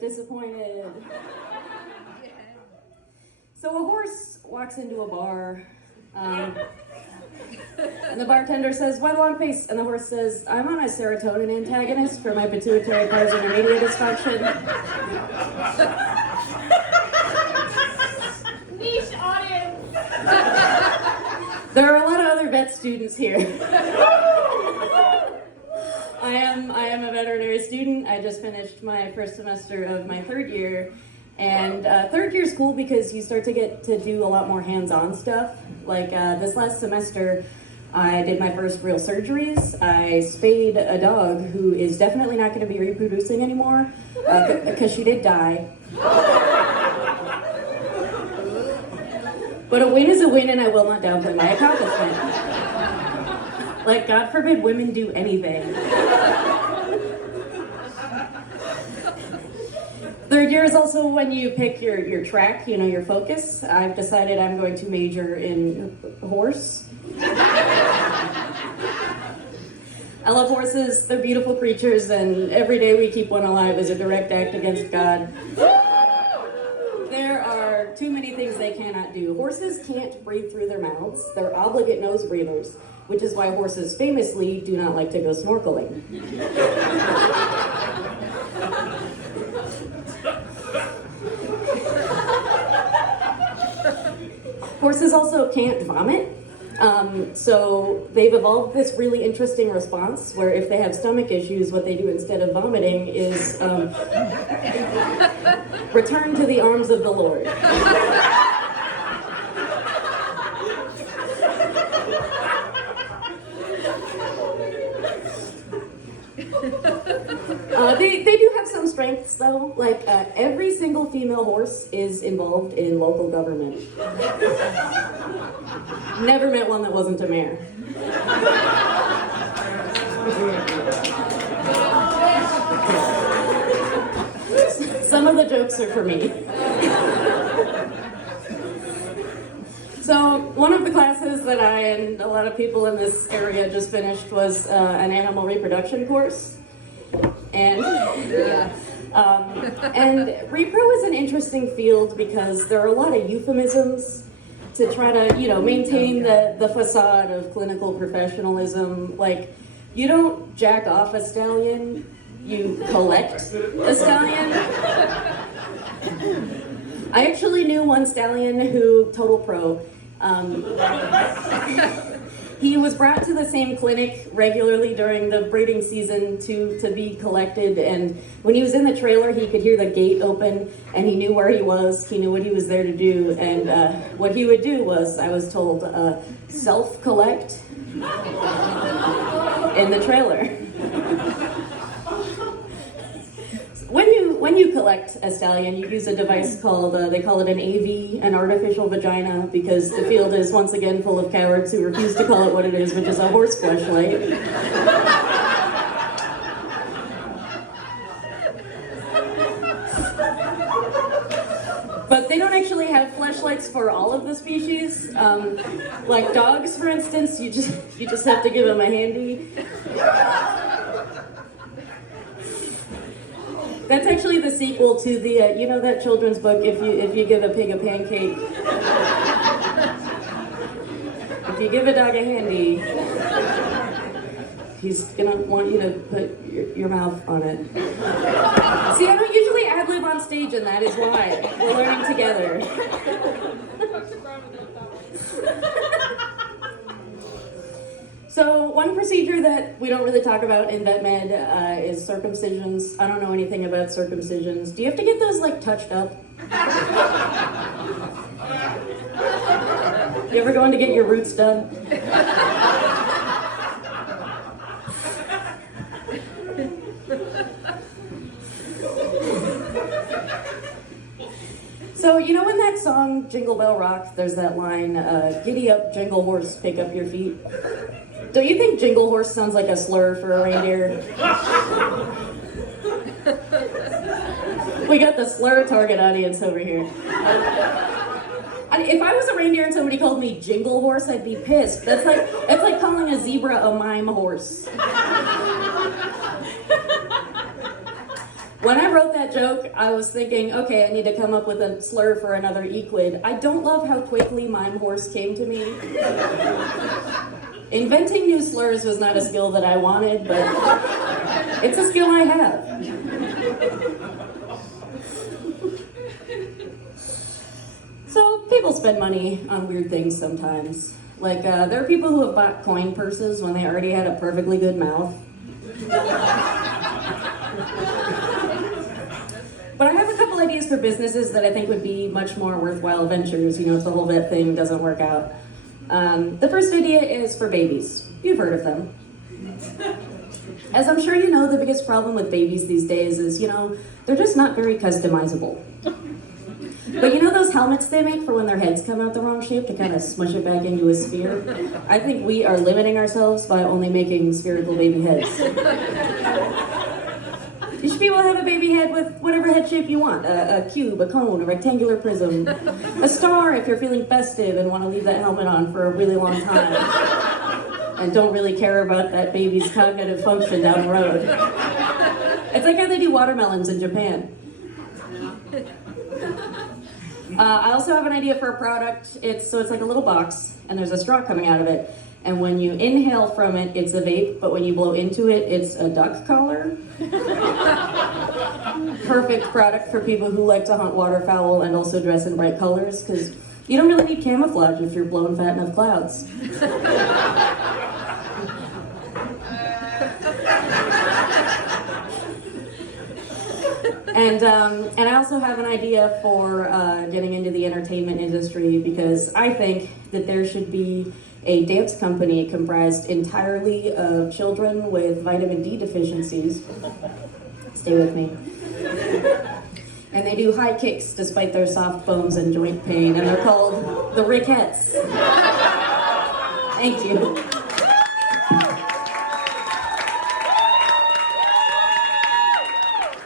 bit disappointed. So a horse walks into a bar, and the bartender says, "One long piece," and the horse says, "I'm on a serotonin antagonist for my pituitary pars intermedia dysfunction." Niche audience. There are a lot of other vet students here. I am a veterinary student. I just finished my first semester of my third year. And third year is cool because you start to get to do a lot more hands-on stuff. Like this last semester, I did my first real surgeries. I spayed a dog who is definitely not going to be reproducing anymore because she did die. But a win is a win, and I will not downplay my accomplishment. Like, God forbid women do anything. Third year is also when you pick your track, you know, your focus. I've decided I'm going to major in horse. I love horses, they're beautiful creatures, and every day we keep one alive is a direct act against God. There are too many things they cannot do. Horses can't breathe through their mouths. They're obligate nose breathers, which is why horses famously do not like to go snorkeling. Horses also can't vomit. So they've evolved this really interesting response where if they have stomach issues, what they do instead of vomiting is return to the arms of the Lord. They do have some strengths though, like every single female horse is involved in local government. Never met one that wasn't a mare. Some of the jokes are for me. So one of the classes that I and a lot of people in this area just finished was an animal reproduction course. And and repro is an interesting field because there are a lot of euphemisms to try to, you know, maintain the facade of clinical professionalism. Like, you don't jack off a stallion, you collect a stallion. I actually knew one stallion who, total pro, he was brought to the same clinic regularly during the breeding season to be collected, and when he was in the trailer, he could hear the gate open, and he knew where he was, he knew what he was there to do, and what he would do was, I was told, self-collect in the trailer. When you collect a stallion, you use a device called, they call it an AV, an artificial vagina, because the field is once again full of cowards who refuse to call it what it is, which is a horse fleshlight. But they don't actually have fleshlights for all of the species. Like dogs, for instance, you just have to give them a handy. That's actually the sequel to the, you know that children's book, If you give a pig a pancake. If you give a dog a handy, he's gonna want you to put your mouth on it. See, I don't usually ad-lib on stage, and that is why. We're learning together. So one procedure that we don't really talk about in vet med is circumcisions. I don't know anything about circumcisions. Do you have to get those like touched up? You ever going to get your roots done? So you know in that song Jingle Bell Rock, there's that line, giddy up, jingle horse, pick up your feet. Don't you think jingle horse sounds like a slur for a reindeer? We got the slur target audience over here. If I was a reindeer and somebody called me jingle horse, I'd be pissed. That's like calling a zebra a mime horse. When I wrote that joke, I was thinking, okay, I need to come up with a slur for another equid. I don't love how quickly Mime Horse came to me. Inventing new slurs was not a skill that I wanted, but it's a skill I have. So people spend money on weird things sometimes. Like, there are people who have bought coin purses when they already had a perfectly good mouth. But I have a couple ideas for businesses that I think would be much more worthwhile ventures, if the whole vet thing doesn't work out. The first idea is for babies. You've heard of them. As I'm sure you know, the biggest problem with babies these days is, they're just not very customizable. But those helmets they make for when their heads come out the wrong shape to kind of smush it back into a sphere? I think we are limiting ourselves by only making spherical baby heads. You should be able to have a baby head with whatever head shape you want. A cube, a cone, a rectangular prism, a star if you're feeling festive and want to leave that helmet on for a really long time and don't really care about that baby's cognitive function down the road. It's like how they do watermelons in Japan. I also have an idea for a product. It's like a little box, and there's a straw coming out of it. And when you inhale from it, it's a vape, but when you blow into it, it's a duck collar. Perfect product for people who like to hunt waterfowl and also dress in bright colors, because you don't really need camouflage if you're blowing fat enough clouds. And I also have an idea for getting into the entertainment industry, because I think that there should be a dance company comprised entirely of children with vitamin D deficiencies. Stay with me. And they do high kicks despite their soft bones and joint pain, and they're called the Rickettes. Thank you.